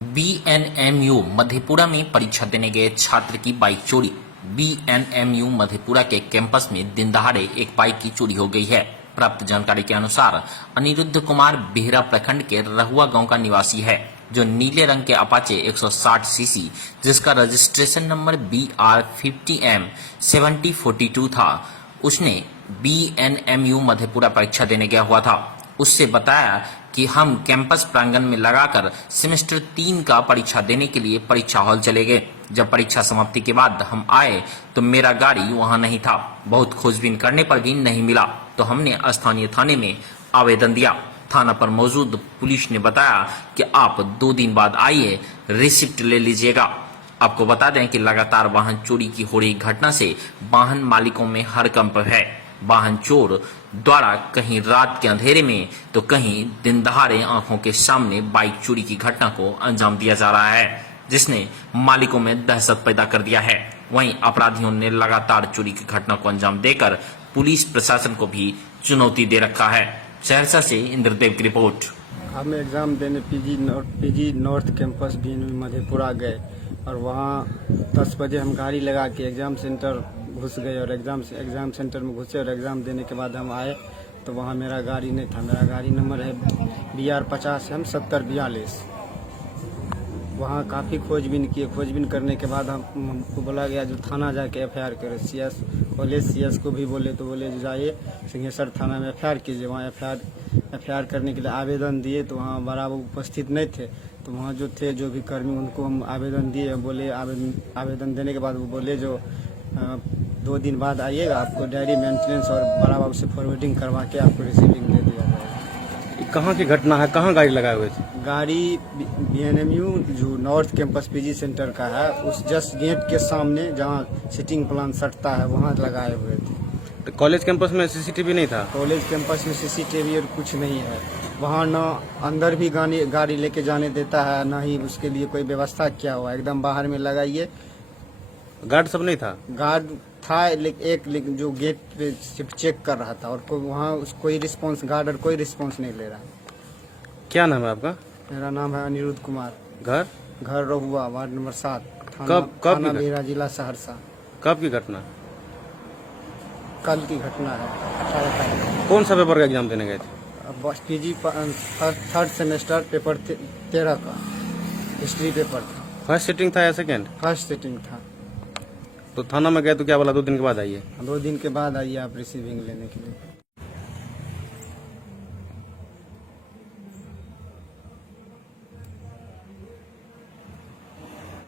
BNMU Madhepura में परीक्षा देने गए छात्र की बाइक चोरी। बीएनएमयू मधेपुरा के कैंपस में दिन दहाड़े एक बाइक की चोरी हो गई है। प्राप्त जानकारी के अनुसार अनिरुद्ध कुमार बेहरा प्रखंड के रहुआ गांव का निवासी है, जो नीले रंग के अपाचे 160 सीसी जिसका रजिस्ट्रेशन नंबर BR50M 7042 था, उसने बीएनएमयू मधेपुरा परीक्षा देने गया हुआ था। उससे बताया कि हम कैंपस प्रांगण में लगाकर सेमेस्टर 3 का परीक्षा देने के लिए परीक्षा हॉल चले गए। जब परीक्षा समाप्ति के बाद हम आए तो मेरा गाड़ी वहां नहीं था। बहुत खोजबीन करने पर भी नहीं मिला, तो हमने स्थानीय थाने में आवेदन दिया। थाना पर मौजूद पुलिस ने बताया कि आप 2 दिन बाद आइए, रिसिप्ट ले लीजिएगा। आपको बता दें कि लगातार वाहन चोरी की हो रही घटना से वाहन मालिकों में हड़कंप है। वाहन चोर द्वारा कहीं रात के अंधेरे में तो कहीं दिन दहाड़े आंखों के सामने बाइक चोरी की घटना को अंजाम दिया जा रहा है, जिसने मालिकों में दहशत पैदा कर दिया है। वहीं अपराधियों ने लगातार चोरी की घटना को अंजाम देकर पुलिस प्रशासन को भी चुनौती दे रखा है। सहरसा से इंद्रदेव की रिपोर्ट। हम एग्ज़ाम देने PG north campus BNMU Madhepura गए और वहाँ 10 बजे हम गाड़ी लगा के एग्ज़ाम सेंटर घुस गए और एग्ज़ाम सेंटर में घुसे और एग्ज़ाम देने के बाद हम आए तो वहाँ मेरा गाड़ी नहीं था। मेरा गाड़ी नंबर है BR50M 7042। वहाँ काफ़ी खोजबीन किए। खोजबीन करने के बाद हमको बोला गया जो थाना जाके FIR करे। CS को भी बोले तो बोले जाइए सिंहेश्वर थाना में FIR कीजिए। वहाँ FIR करने के लिए आवेदन दिए तो वहाँ बड़ा उपस्थित नहीं थे, तो वहाँ जो थे जो भी कर्मी उनको हम आवेदन दिए। बोले आवेदन देने के बाद वो बोले जो 2 दिन बाद आइएगा, आपको डायरी मेंटेनेंस और बड़ा बाबू से फॉरवर्डिंग करवा के आपको रिसीविंग दे दिया जाएगा। कहाँ की घटना है, कहाँ गाड़ी लगाए हुए थे? गाड़ी बीएनएमयू जो नॉर्थ कैंपस पीजी सेंटर का है, उस जस्ट गेट के सामने जहाँ सिटिंग प्लान सटता है वहाँ लगाए हुए थे। तो कॉलेज कैंपस में CCTV नहीं था? कॉलेज कैंपस में CCTV और कुछ नहीं है। वहाँ न अंदर भी गाड़ी लेके जाने देता है, न ही उसके लिए कोई व्यवस्था किया हुआ। एकदम बाहर में लगाइए। गार्ड सब नहीं था? गार्ड था, लेकिन जो गेट पे सिर्फ चेक कर रहा था और वहाँ कोई रिस्पांस, गार्ड और कोई रिस्पांस नहीं ले रहा। क्या नाम है आपका? मेरा नाम है अनिरुद्ध कुमार। घर रहुआ, वार्ड नंबर 7, कब थाना बेहरा, जिला सहरसा। कब की घटना? कल की घटना है, 18 तारीख। कौन सा पेपर का एग्जाम देने गए थे? पीजी 3rd सेमेस्टर पेपर 13 का हिस्ट्री पेपर था। फर्स्ट सिटिंग था या सेकेंड? फर्स्ट सिटिंग था। तो थाना में गए तो क्या बोला 2 दिन के बाद आइए? 2 दिन के बाद आइए आप रिसीविंग लेने के लिए।